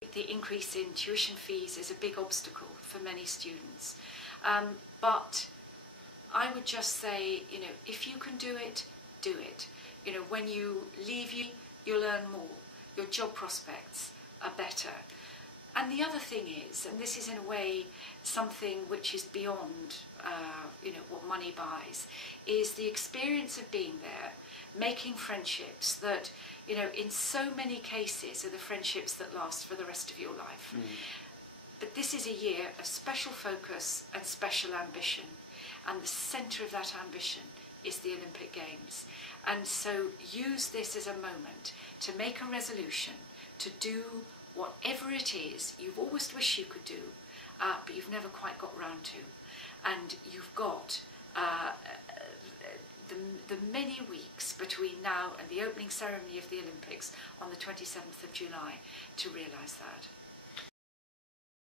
The increase in tuition fees is a big obstacle for many students, but I would just say, if you can do it, do it. When you leave, you'll earn more, your job prospects are better. And the other thing is, and this is in a way something which is beyond what money buys, is the experience of being there, making friendships that, in so many cases are the friendships that last for the rest of your life. But this is a year of special focus and special ambition, and the centre of that ambition is the Olympic Games. And so use this as a moment to make a resolution to do whatever it is you've always wished you could do, but you've never quite got round to. And you've got the many weeks between now and the opening ceremony of the Olympics on the 27th of July to realise that.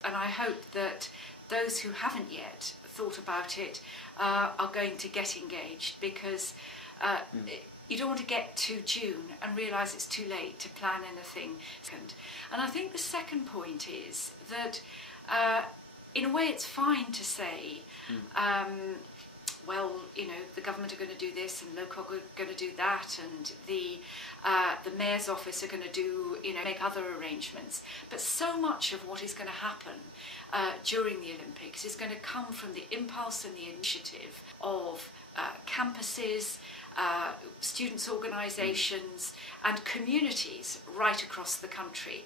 And I hope that those who haven't yet thought about it are going to get engaged, because you don't want to get to June and realise it's too late to plan anything. And I think the second point is that in a way it's fine to say, well, the government are going to do this and local are going to do that, and the mayor's office are going to do, make other arrangements. But so much of what is going to happen during the Olympics is going to come from the impulse and the initiative of campuses, students' organisations and communities right across the country.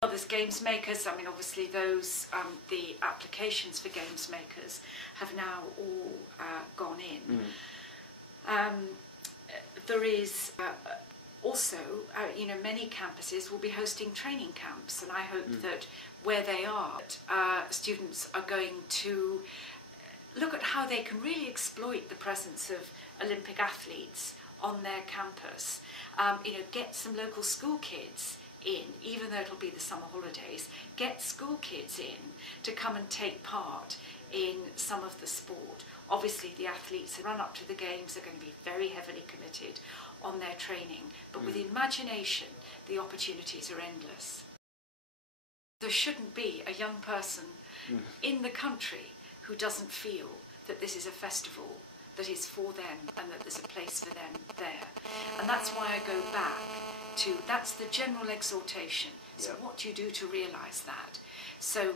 There's games makers. I mean, obviously those, the applications for games makers have now all gone in. There is also, many campuses will be hosting training camps, and I hope that where they are, students are going to look at how they can really exploit the presence of Olympic athletes on their campus. Get some local school kids in, even though it'll be the summer holidays, get school kids in to come and take part in some of the sport. Obviously the athletes who run up to the games are going to be very heavily committed on their training, but with imagination the opportunities are endless. There shouldn't be a young person in the country who doesn't feel that this is a festival that is for them and that there's a place for them there. And that's why I go back to, that's the general exhortation. So what do you do to realise that? So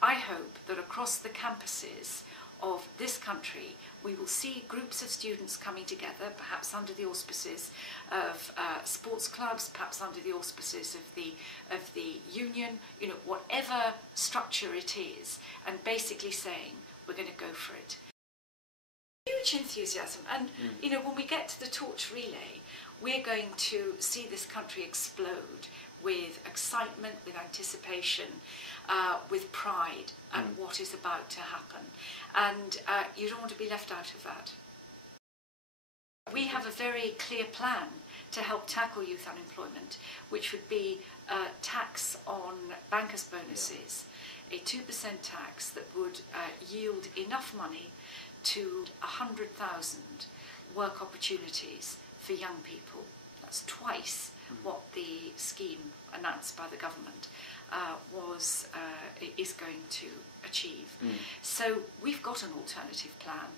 I hope that across the campuses of this country we will see groups of students coming together, perhaps under the auspices of sports clubs, perhaps under the auspices of the union, whatever structure it is, and basically saying we're going to go for it. Huge enthusiasm, and when we get to the torch relay, we're going to see this country explode with excitement, with anticipation, with pride at what is about to happen, and you don't want to be left out of that. We have a very clear plan to help tackle youth unemployment, which would be tax on bankers' bonuses, a 2% tax that would yield enough money to 100,000 work opportunities for young people. That's twice what the scheme announced by the government is going to achieve. So we've got an alternative plan.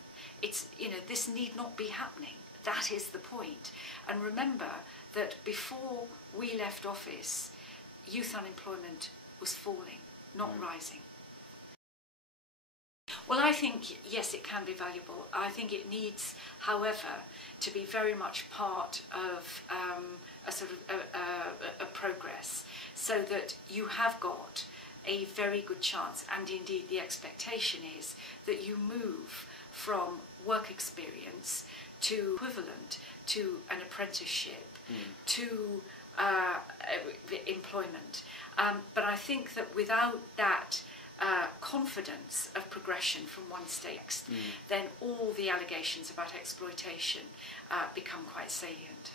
It's, this need not be happening. That is the point. And remember that before we left office, youth unemployment was falling, not rising. Well, I think, yes, it can be valuable. I think it needs, however, to be very much part of a sort of a progress, so that you have got a very good chance, and indeed the expectation is that you move from work experience to equivalent to an apprenticeship, to employment. But I think that without that confidence of progression from one stage, then all the allegations about exploitation become quite salient.